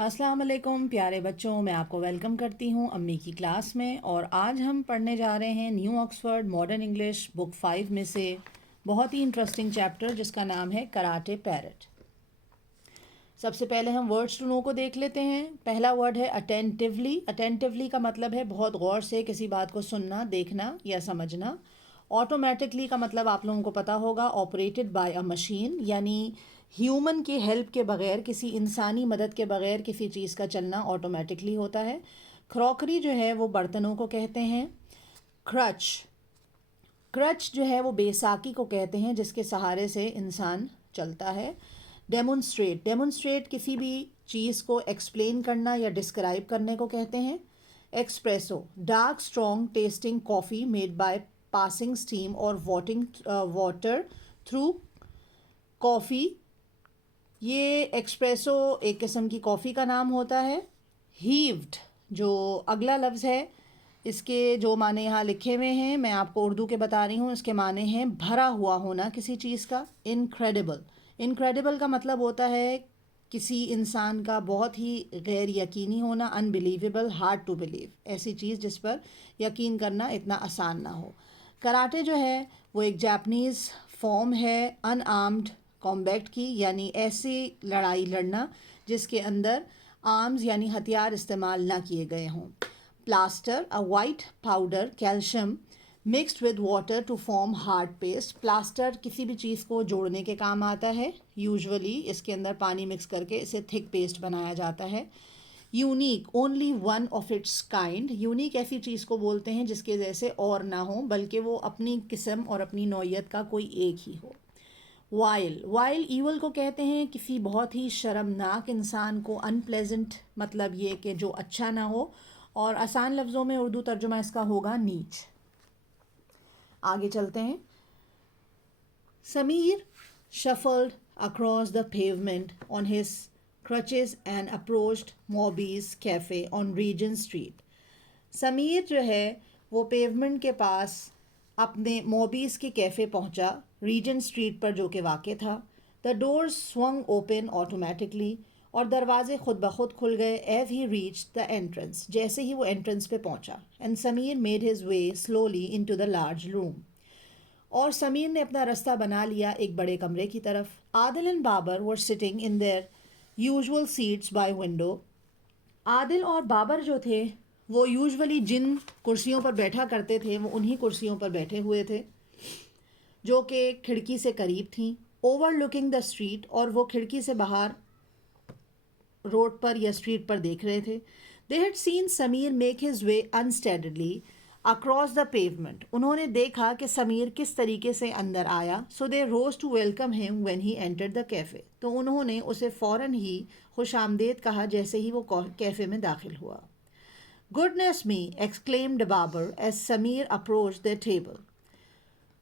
अस्सलाम वालेकुम प्यारे बच्चों, मैं आपको वेलकम करती हूँ अम्मी की क्लास में। और आज हम पढ़ने जा रहे हैं new Oxford modern English book 5 में से बहुत ही इंटरेस्टिंग चैप्टर जिसका नाम है कराटे पैरट। सबसे पहले हम वर्ड्स टू नो को देख लेते हैं। पहला वर्ड है अटेंटिवली। अटेंटिवली का मतलब है बहुत गौर से किसी बात को सुनना, देखना या समझना। ऑटोमेटिकली का मतलब आप लोगों को पता होगा, ऑपरेटेड बाय अ मशीन, यानी ह्यूमन की हेल्प के बगैर, किसी इंसानी मदद के बगैर किसी चीज़ का चलना ऑटोमेटिकली होता है। क्रॉकरी जो है वो बर्तनों को कहते हैं। क्रच, क्रच जो है वो बेसाकी को कहते हैं जिसके सहारे से इंसान चलता है। डेमोन्स्ट्रेट, डेमोन्स्ट्रेट किसी भी चीज़ को एक्सप्लेन करना या डिस्क्राइब करने को कहते हैं। Espresso, dark strong testing coffee made by passing steam और वाटर थ्रू कॉफ़ी। ये एक्सप्रेसो एक किस्म की कॉफ़ी का नाम होता है। हीव्ड जो अगला लफ्ज़ है, इसके जो माने यहाँ लिखे हुए हैं मैं आपको उर्दू के बता रही हूँ। इसके माने हैं भरा हुआ होना किसी चीज़ का। इनक्रेडिबल, इनक्रेडिबल का मतलब होता है किसी इंसान का बहुत ही गैर यकीनी होना। अनबिलीवेबल, हार्ड टू बिलीव, ऐसी चीज़ जिस पर यकीन करना इतना आसान ना हो। कराटे जो है वो एक जापानीज़ फॉर्म है अनआर्म्ड कॉम्बैट की, यानी ऐसी लड़ाई लड़ना जिसके अंदर आर्म्स यानी हथियार इस्तेमाल ना किए गए हों। Plaster, a white powder calcium mixed with water to form hard paste. Plaster किसी भी चीज़ को जोड़ने के काम आता है। यूजुअली इसके अंदर पानी मिक्स करके इसे थिक पेस्ट बनाया जाता है। Unique, only one of its kind. Unique ऐसी चीज़ को बोलते हैं जिसके जैसे और ना हो, बल्कि वो अपनी किस्म और अपनी नौइयत का कोई एक ही हो। वाइल, वाइल ईवल को कहते हैं किसी बहुत ही शर्मनाक इंसान को। अनप्लेजेंट मतलब ये कि जो अच्छा ना हो, और आसान लफ्ज़ों में उर्दू तर्जुमा इसका होगा नीच। आगे चलते हैं। Sameer shuffled across the pavement on his crutches and approached Mobby's cafe on Regent Street. Sameer जो है वो पेवमेंट के पास अपने मॉबीज़ के कैफ़े पहुंचा, रीजेंट स्ट्रीट पर जो कि वाक़ था। The doors swung open automatically, और दरवाजे खुद ब खुद खुल गए as he reach the entrance, जैसे ही वो एंट्रेंस पे पहुंचा। And Sameer made his way slowly into the large room, और समीर ने अपना रास्ता बना लिया एक बड़े कमरे की तरफ। Adil and Babar were sitting in their usual seats by window. Adil और बाबर जो थे वो यूजुअली जिन कुर्सियों पर बैठा करते थे वो उन्हीं कुर्सियों पर बैठे हुए थे जो कि खिड़की से करीब थीं। ओवरलुकिंग द स्ट्रीट, और वो खिड़की से बाहर रोड पर या स्ट्रीट पर देख रहे थे। They had seen Sameer make his way unsteadily across the pavement. उन्होंने देखा कि समीर किस तरीके से अंदर आया। So they rose to welcome him when he entered the cafe. तो उन्होंने उसे फ़ौरन ही खुश आमदेद कहा जैसे ही वो कैफ़े में दाखिल हुआ। Goodness me, exclaimed Babar as Sameer approach the table.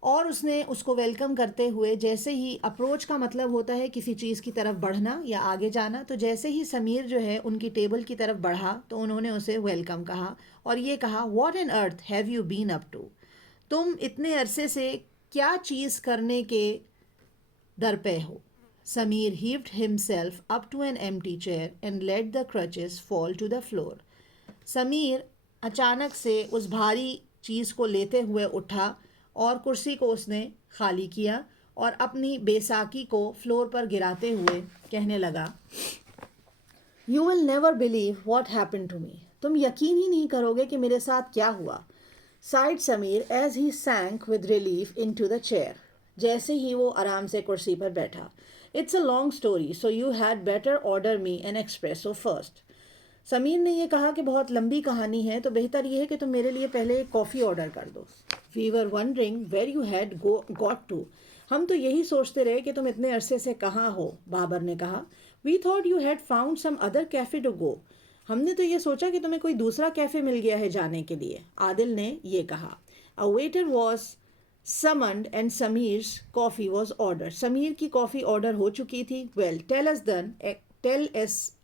और उसने उसको वेलकम करते हुए, जैसे ही अप्रोच का मतलब होता है किसी चीज़ की तरफ बढ़ना या आगे जाना, तो जैसे ही समीर जो है उनकी टेबल की तरफ बढ़ा तो उन्होंने उसे वेलकम कहा और ये कहा, what in earth have you been up to. तुम इतने अरसे से क्या चीज़ करने के दर पे हो। Sameer heaved himself up to an empty chair and let the crutches fall to the floor. Sameer अचानक से उस भारी चीज़ को लेते हुए उठा और कुर्सी को उसने खाली किया और अपनी बेसाकी को फ्लोर पर गिराते हुए कहने लगा, you will never believe what happen to me. तुम यकीन ही नहीं करोगे कि मेरे साथ क्या हुआ। Said Sameer as he sank with relief in to the chair. जैसे ही वो आराम से कुर्सी पर बैठा। It's a long story, so you had better order me an expresso first. Sameer ने यह कहा कि बहुत लंबी कहानी है, तो बेहतर यह है कि तुम मेरे लिए पहले एक कॉफ़ी ऑर्डर कर दो। We were wondering where you had got to. हम तो यही सोचते रहे कि तुम इतने अरसे से कहाँ हो, बाबर ने कहा। We thought you had found some other cafe to go. हमने तो ये सोचा कि तुम्हें कोई दूसरा कैफ़े मिल गया है जाने के लिए, आदिल ने ये कहा। A waiter was summoned and Sameer's coffee was order. Sameer की कॉफ़ी ऑर्डर हो चुकी थी। Well tell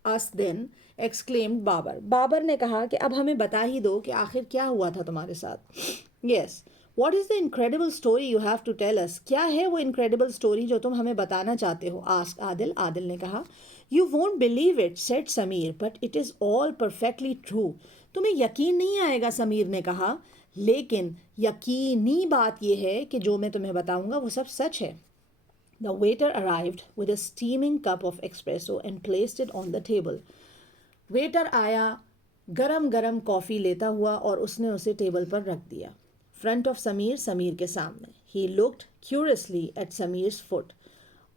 us then, exclaimed Babar. Babar ने कहा कि अब हमें बता ही दो कि आखिर क्या हुआ था तुम्हारे साथ। Yes, what is the incredible story you have to tell us. क्या है वो इनक्रेडिबल स्टोरी जो तुम हमें बताना चाहते हो, आस्क आदिल। आदिल ने कहा, You won't believe it, said Samir, but it is all perfectly true. तुम्हें यकीन नहीं आएगा, समीर ने कहा, लेकिन यकीनी बात यह है कि जो मैं तुम्हें बताऊंगा वो सब सच है. The waiter arrived with a steaming cup of espresso and placed it on the table. Waiter आया गरम गरम कॉफ़ी लेता हुआ और उसने उसे टेबल पर रख दिया. फ्रंट ऑफ समीर, समीर के सामने. He looked curiously at Sameer's foot.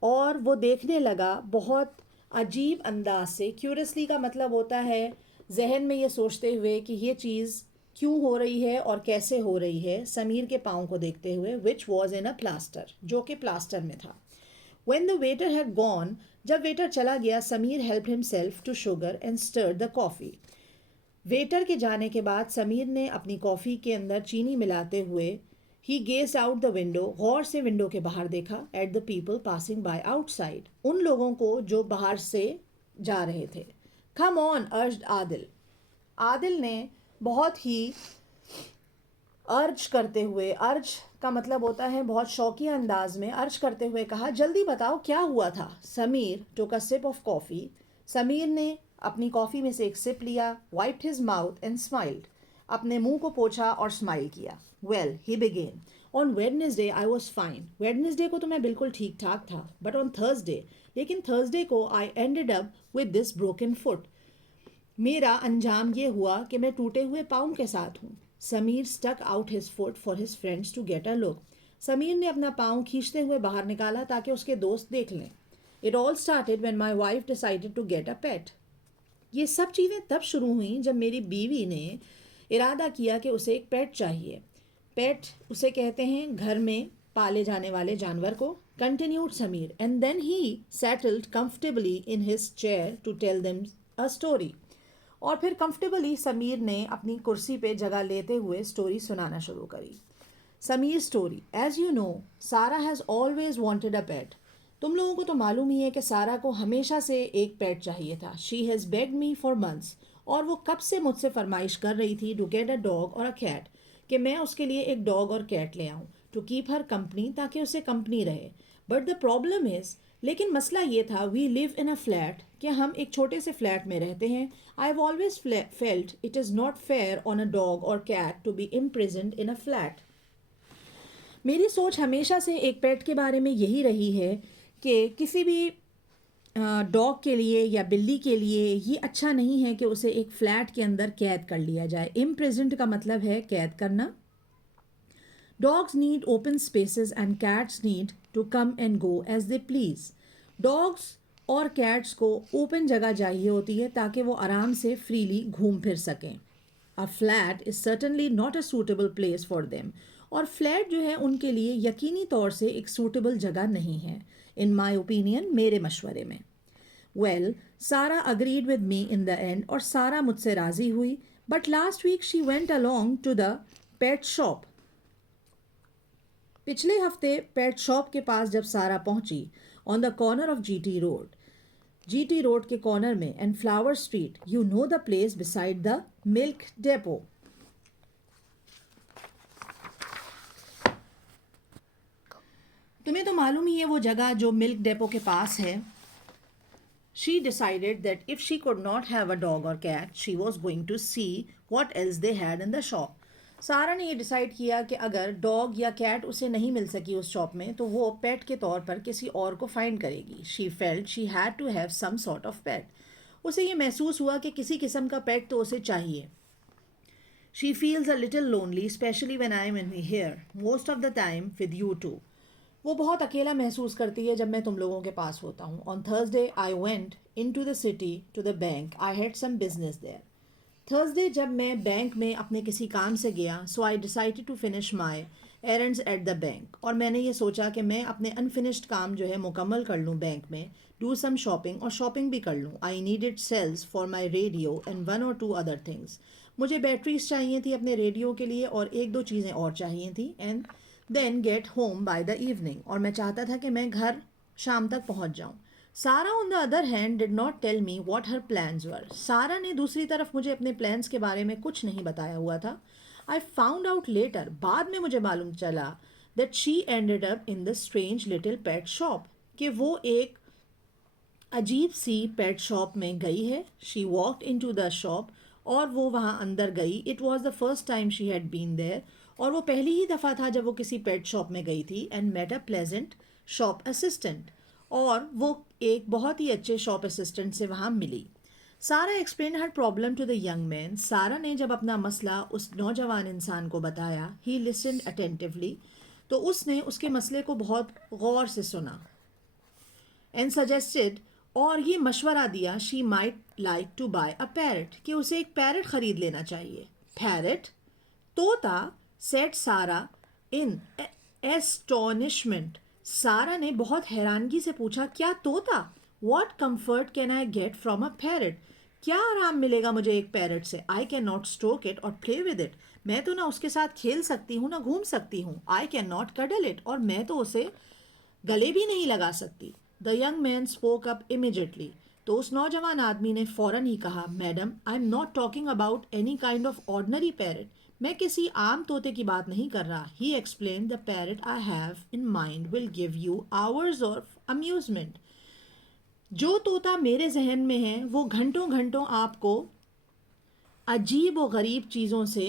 और वो देखने लगा बहुत अजीब अंदाज से. क्यूरियसली का मतलब होता है जहन में ये सोचते हुए कि ये चीज़ क्यों हो रही है और कैसे हो रही है. समीर के पाँव को देखते हुए, which was in a plaster, जो कि प्लास्टर में था. When the waiter had gone, जब वेटर चला गया, Sameer helped himself to sugar and stirred the coffee. Waiter के जाने के बाद समीर ने अपनी कॉफ़ी के अंदर चीनी मिलाते हुए he gazed out the window, गौर से विंडो के बाहर देखा, at the people passing by outside, उन लोगों को जो बाहर से जा रहे थे. Come on, urged Adil. Adil ने बहुत ही अर्ज करते हुए, अर्ज का मतलब होता है बहुत शौकिया अंदाज में, अर्ज करते हुए कहा, जल्दी बताओ क्या हुआ था. Sameer took a sip of coffee. Sameer ने अपनी कॉफ़ी में से एक सिप लिया. wiped his mouth and smiled. अपने मुंह को पोंछा और स्माइल किया. well, he began. on Wednesday I was fine. Wednesday को तो मैं बिल्कुल ठीक ठाक था. but on Thursday, लेकिन Thursday को I ended up with this broken foot. मेरा अंजाम ये हुआ कि मैं टूटे हुए पाँव के साथ हूँ. Sameer stuck out his foot for his friends to get a look. Sameer ने अपना पाँव खींचते हुए बाहर निकाला ताकि उसके दोस्त देख लें. It all started when my wife decided to get a pet. ये सब चीज़ें तब शुरू हुई जब मेरी बीवी ने इरादा किया कि उसे एक पेट चाहिए. पेट उसे कहते हैं घर में पाले जाने वाले जानवर को. Continued Sameer, and then he settled comfortably in his chair to tell them a story. और फिर कंफर्टेबली समीर ने अपनी कुर्सी पे जगह लेते हुए स्टोरी सुनाना शुरू करी. Sameer story. As you know, Sarah has always wanted a pet. तुम लोगों को तो मालूम ही है कि सारा को हमेशा से एक पेट चाहिए था. She has bagged me for months. और वो कब से मुझसे फरमाइश कर रही थी टू गेट अ डॉग और अ कैट, कि मैं उसके लिए एक डॉग और कैट ले आऊँ, टू कीप हर कंपनी, ताकि उसे कंपनी रहे. बट द प्रॉब्लम इज़, लेकिन मसला ये था, we live in a flat, कि हम एक छोटे से फ्लैट में रहते हैं. I have always felt it is not fair on a dog or cat to be imprisoned in a flat. मेरी सोच हमेशा से एक पेट के बारे में यही रही है कि किसी भी डॉग के लिए या बिल्ली के लिए ये अच्छा नहीं है कि उसे एक फ्लैट के अंदर कैद कर लिया जाए. इम्प्रिजन्ड का मतलब है कैद करना. Dogs need open spaces and cats need to come and go as they please. Dogs और cats को open जगह चाहिए होती है ताकि वो आराम से freely घूम फिर सकें. A flat is certainly not a suitable place for them. और फ्लैट जो है उनके लिए यकीनी तौर से एक सूटेबल जगह नहीं है. इन माई ओपिनियन, मेरे मशवरे में. Well, Sarah agreed with me in the end. और सारा मुझसे राज़ी हुई. But last week she went along to the pet shop. पिछले हफ्ते पेट शॉप के पास जब सारा पहुंची, on the corner of GT road के कॉर्नर में, and flower street, you know the place beside the milk depot. तुम्हें तो मालूम ही है वो जगह जो मिल्क डेपो के पास है. She decided that if she could not have a dog or cat, she was going to see what else they had in the shop. Sara ने ये डिसाइड किया कि अगर डॉग या कैट उसे नहीं मिल सकी उस शॉप में, तो वो पेट के तौर पर किसी और को फाइंड करेगी. She felt she had to have some sort of pet. उसे ये महसूस हुआ कि किसी किस्म का पेट तो उसे चाहिए. She feels a little lonely, specially when I am in here, most of the time with you two. वो बहुत अकेला महसूस करती है जब मैं तुम लोगों के पास होता हूँ. On Thursday I went in to the city to the bank. I had some business there. Thursday जब मैं बैंक में अपने किसी काम से गया, so I decided to finish my errands at the bank. और मैंने ये सोचा कि मैं अपने अनफिनिश्ड काम जो है मुकम्मल कर लूँ बैंक में. डू सम शॉपिंग, और शॉपिंग भी कर लूँ. I needed cells for my radio and one or two other things. मुझे बैटरीज चाहिए थी अपने रेडियो के लिए और एक दो चीज़ें और चाहिए थी. And then get home by the evening. और मैं चाहता था कि मैं घर शाम तक पहुँच जाऊँ. Sara on the other hand did not tell me what her plans were. Sara ने दूसरी तरफ मुझे अपने प्लान्स के बारे में कुछ नहीं बताया हुआ था. आई फाउंड आउट लेटर, बाद में मुझे मालूम चला, that she ended up in the strange little pet shop, कि वो एक अजीब सी पेट शॉप में गई है. She walked in to the shop. और वो वहाँ अंदर गई. It was the first time she had been there. और वो पहली ही दफ़ा था जब वो किसी पेट शॉप में गई थी. And met a pleasant shop assistant. और वो एक बहुत ही अच्छे शॉप असिस्टेंट से वहाँ मिली. Sarah explain her problem to the young man. Sarah ने जब अपना मसला उस नौजवान इंसान को बताया, ही लिसन्ड अटेंटिवली. तो उसने उसके मसले को बहुत गौर से सुना. एंड सजेस्टेड, और ये मशवरा दिया, she might like to buy a parrot, कि उसे एक पैरट ख़रीद लेना चाहिए. पैरट, तोता, सेट सारा इन एस्टोनिशमेंट. सारा ने बहुत हैरानगी से पूछा, क्या तोता? What comfort can I get from a parrot? क्या आराम मिलेगा मुझे एक पैरट से? आई कैन नॉट स्ट्रोक इट और प्ले विद इट. मैं तो ना उसके साथ खेल सकती हूँ ना घूम सकती हूँ. I can not cuddle it, और मैं तो उसे गले भी नहीं लगा सकती. The young man spoke up immediately. तो उस नौजवान आदमी ने फ़ौरन ही कहा, madam, I am not talking about any kind of ordinary parrot. मैं किसी आम तोते की बात नहीं कर रहा. He explain, the parrot I have in mind will give you hours of amusement. जो तोता मेरे जहन में है वो घंटों घंटों आपको अजीब व गरीब चीज़ों से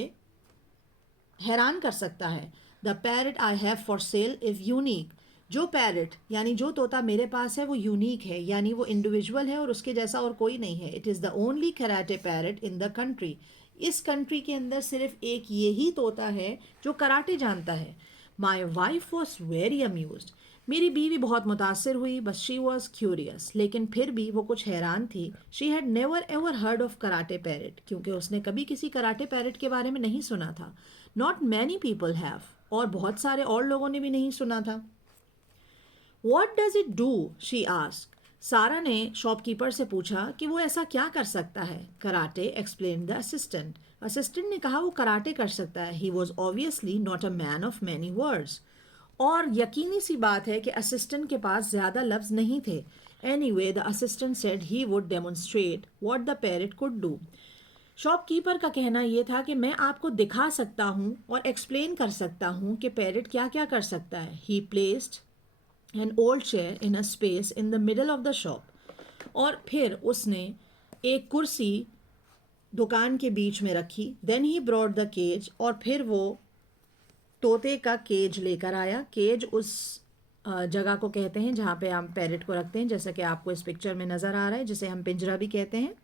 हैरान कर सकता है. The parrot I have for sale is unique. जो पैरट यानी जो तोता मेरे पास है वो यूनिक है, यानी वो इंडिविजुअल है और उसके जैसा और कोई नहीं है. It is the only karate parrot in the country. इस कंट्री के अंदर सिर्फ एक यही तोता है जो कराटे जानता है. My wife was very amuse. मेरी बीवी बहुत मुतासर हुई. बस शी वॉज क्यूरियस, लेकिन फिर भी वो कुछ हैरान थी. She had never ever heard of karate parrot, क्योंकि उसने कभी किसी कराटे पैरट के बारे में नहीं सुना था. नॉट मैनी पीपल हैव, और बहुत सारे और लोगों ने भी नहीं सुना था. What does it do? She ask. सारा ने शॉपकीपर से पूछा कि वो ऐसा क्या कर सकता है. Karate, explain the assistant. Assistant ने कहा वो कराटे कर सकता है. He was obviously not a man of many words. और यकीनी सी बात है कि असिस्टेंट के पास ज़्यादा लफ्ज़ नहीं थे. Anyway, the assistant said he would demonstrate what the parrot could do. Shopkeeper का कहना यह था कि मैं आपको दिखा सकता हूँ और एक्सप्लेन कर सकता हूँ कि पैरट क्या क्या कर सकता है. ही placed an old chair in a space in the middle of the shop. और फिर उसने एक कुर्सी दुकान के बीच में रखी. Then he brought the cage, और फिर वो तोते का केज लेकर आया. केज उस जगह को कहते हैं जहाँ पे हम पैरट को रखते हैं, जैसा कि आपको इस पिक्चर में नज़र आ रहा है, जिसे हम पिंजरा भी कहते हैं.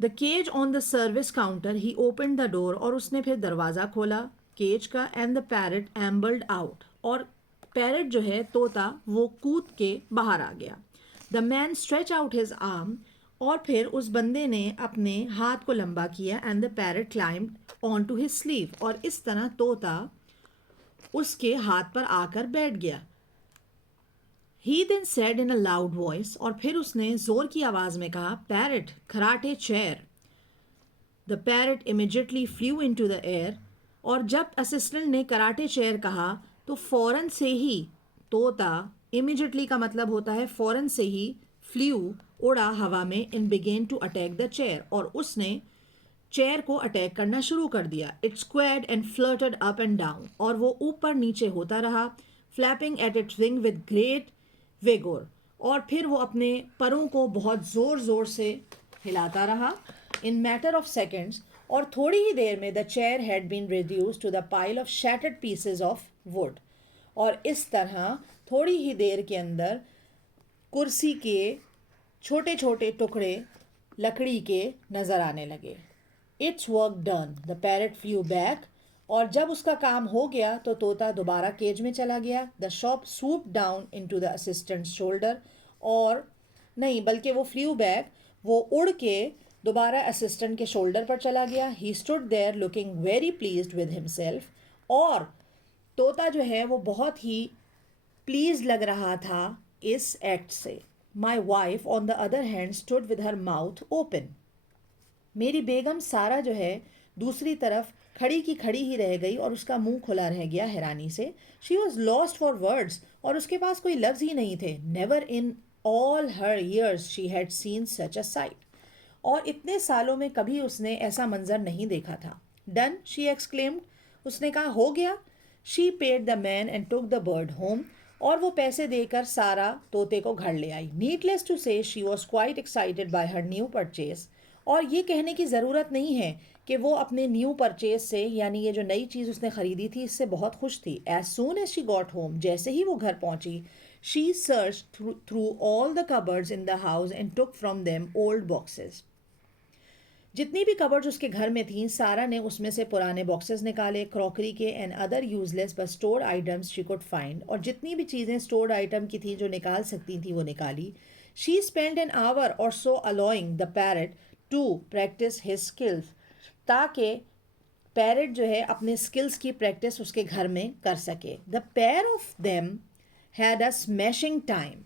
The cage on the service counter. He open the door, और उसने फिर दरवाज़ा खोला केज का. And the parrot ambled out, और पैरट जो है तोता वो कूद के बाहर आ गया. The man stretch out his arm, और फिर उस बंदे ने अपने हाथ को लंबा किया. And the parrot climbed on to his sleeve, और इस तरह तोता उसके हाथ पर आकर बैठ गया. He then said in a loud voice, और फिर उसने ज़ोर की आवाज़ में कहा, parrot, karate chair. The parrot immediately flew in to the air. और जब असिस्टेंट ने कराटे चेयर कहा तो फ़ौरन से ही तोता, इमिजिएटली का मतलब होता है फ़ौरन से ही, फ्लू, उड़ा हवा में, it began to attack the chair, और उसने चेयर को अटैक करना शुरू कर दिया. It squawked and fluttered up and down, और वो ऊपर नीचे होता रहा. Flapping at its wing with great vigour, और फिर वो अपने परों को बहुत ज़ोर ज़ोर से हिलाता रहा. इन मैटर ऑफ सेकेंड्स, और थोड़ी ही देर में the chair had been reduce to the pile of shattered pieces of wood. और इस तरह थोड़ी ही देर के अंदर कुर्सी के छोटे छोटे टुकड़े लकड़ी के नज़र आने लगे. It's work done, the parrot flu back. और जब उसका काम हो गया तो तोता दोबारा केज में चला गया. The shop swoop down in to the assistant shoulder. और नहीं, बल्कि वो फ्लू बैक, वो उड़ के दोबारा असिस्टेंट के शोल्डर पर चला गया. He stood there looking very pleased with himself. और तोता जो है वो बहुत ही प्लीज लग रहा था इस एक्ट से. My wife on the other hand stood with her mouth open. मेरी बेगम सारा जो है दूसरी तरफ खड़ी की खड़ी ही रह गई और उसका मुंह खुला रह गया हैरानी से. She was lost for words, और उसके पास कोई लफ्ज़ ही नहीं थे. Never in all her years she had seen such a site. और इतने सालों में कभी उसने ऐसा मंजर नहीं देखा था. Done, she exclaimed. उसने कहा, हो गया. She paid the man and took the bird home. और वो पैसे देकर सारा तोते को घर ले आई. नीडलेस टू से she was quite excited by her new purchase. और ये कहने की ज़रूरत नहीं है कि वो अपने न्यू परचेज से, यानी ये जो नई चीज़ उसने ख़रीदी थी, इससे बहुत खुश थी. As soon as she got home, जैसे ही वो घर पहुंची, she search through all the cupboards in the house and took from them old boxes. जितनी भी कबर्ड्स उसके घर में थीं, सारा ने उसमें से पुराने बॉक्सेस निकाले, क्रॉकरी के and other useless but store items she could find. और जितनी भी चीज़ें स्टोर्ड आइटम की थी जो निकाल सकती थी वो निकाली. She spend an hour or so allowing the parrot to practise his skills, ताकि पैरट जो है अपने स्किल्स की प्रैक्टिस उसके घर में कर सके. The pair of them had a smashing time.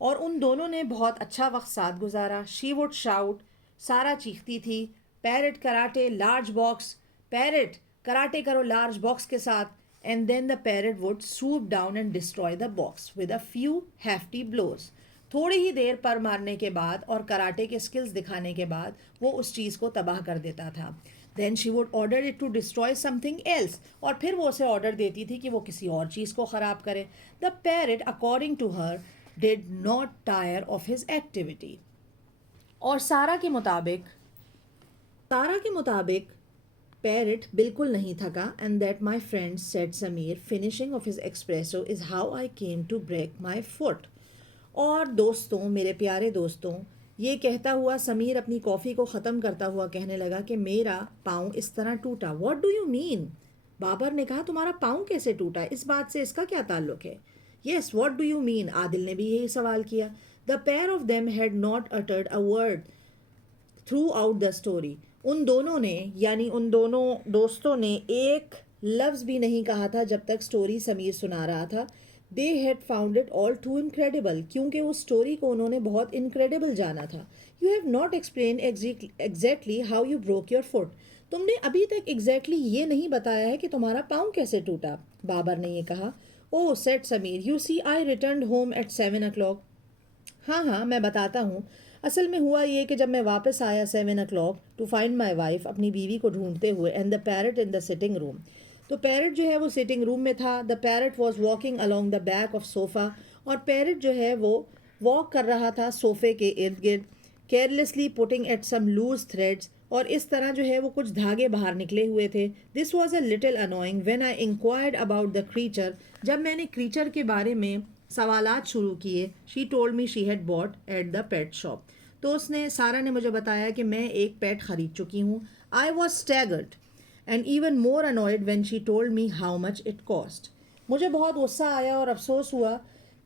और उन दोनों ने बहुत अच्छा वक्त साथ गुजारा. शी वुड शाउट, सारा चीखती थी, parrot karate large box, parrot karate करो लार्ज बॉक्स के साथ. And then the parrot would swoop down and destroy the box with a few hefty blows. थोड़ी ही देर पर मारने के बाद और कराटे के स्किल्स दिखाने के बाद वो उस चीज़ को तबाह कर देता था. Then she would order it to destroy something else. और फिर वो उसे ऑर्डर देती थी कि वो किसी और चीज़ को ख़राब करे. The parrot according to her did not tire of his activity. और सारा के मुताबिक पैरट बिल्कुल नहीं थका. And that my friend said Sameer finishing off his expresso is how I came to break my foot. और दोस्तों, मेरे प्यारे दोस्तों, ये कहता हुआ समीर अपनी कॉफ़ी को ख़त्म करता हुआ कहने लगा कि मेरा पाँव इस तरह टूटा. What do you mean? Babar ने कहा, तुम्हारा पाँव कैसे टूटा? इस बात से इसका क्या ताल्लुक़ है? Yes, what do you mean? Adil ने भी यही सवाल किया. The pair of them had not uttered a word through out the story. उन दोनों ने, यानी उन दोनों दोस्तों ने एक लफ्ज़ भी नहीं कहा था जब तक स्टोरी समीर सुना रहा था. They had found it all too incredible, क्योंकि उस स्टोरी को उन्होंने बहुत इनक्रेडिबल जाना था. You have not explain exactly how you broke your foot. तुमने अभी तक एग्जैक्टली ये नहीं बताया है कि तुम्हारा पाँव कैसे टूटा, बाबर ने ये कहा. Oh said Sameer, you see I return home at 7 o'clock. हाँ हाँ, मैं बताता हूँ. असल में हुआ ये कि जब मैं वापस आया 7 o'clock to find my wife, अपनी बीवी को ढूंढते हुए, and the parrot in the sitting room. तो पैरट जो है वो सिटिंग रूम में था. The parrot was walking along the back of sofa. और पैरट जो है वो वॉक कर रहा था सोफ़े के इर्द गिर्द, carelessly putting at some loose threads. और इस तरह जो है वो कुछ धागे बाहर निकले हुए थे. This was a little annoying when I inquired about the creature. जब मैंने क्रीचर के बारे में सवालात शुरू किए, she told me she had bought at the pet shop. तो सारा ने मुझे बताया कि मैं एक पेट ख़रीद चुकी हूँ. I was staggered and even more annoyed when she told me how much it cost. मुझे बहुत गुस्सा आया और अफसोस हुआ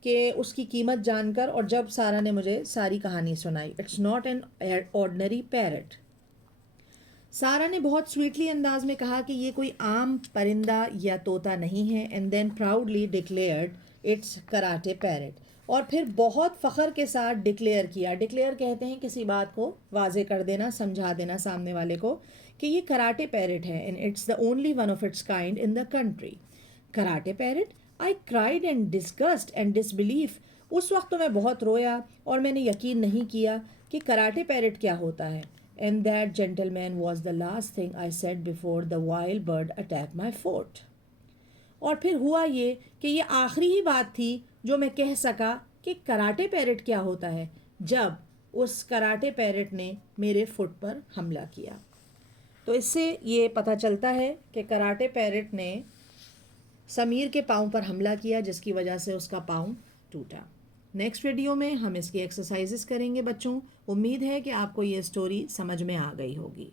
कि उसकी कीमत जानकर, और जब सारा ने मुझे सारी कहानी सुनाई. It's not an ordinary parrot. सारा ने बहुत स्वीटली अंदाज में कहा कि ये कोई आम परिंदा या तोता नहीं है. And then proudly declared it's karate parrot. और फिर बहुत फ़ख्र के साथ डिक्लेयर किया. डिक्लेयर कहते हैं किसी बात को वाजे कर देना, समझा देना सामने वाले को कि ये कराटे पैरट है. And it's the only one of its kind in the country. Karate parrot? I cried and disgust and disbelief. उस वक्त तो मैं बहुत रोया और मैंने यकीन नहीं किया कि कराटे पैरट क्या होता है. And that gentleman was the last thing I said before the wild bird attack my fort. और फिर हुआ ये आखिरी ही बात थी जो मैं कह सका कि कराटे पैरट क्या होता है, जब उस कराटे पैरट ने मेरे फुट पर हमला किया. तो इससे ये पता चलता है कि कराटे पैरट ने समीर के पाँव पर हमला किया, जिसकी वजह से उसका पाँव टूटा. नेक्स्ट वीडियो में हम इसकी एक्सरसाइजेस करेंगे बच्चों. उम्मीद है कि आपको ये स्टोरी समझ में आ गई होगी.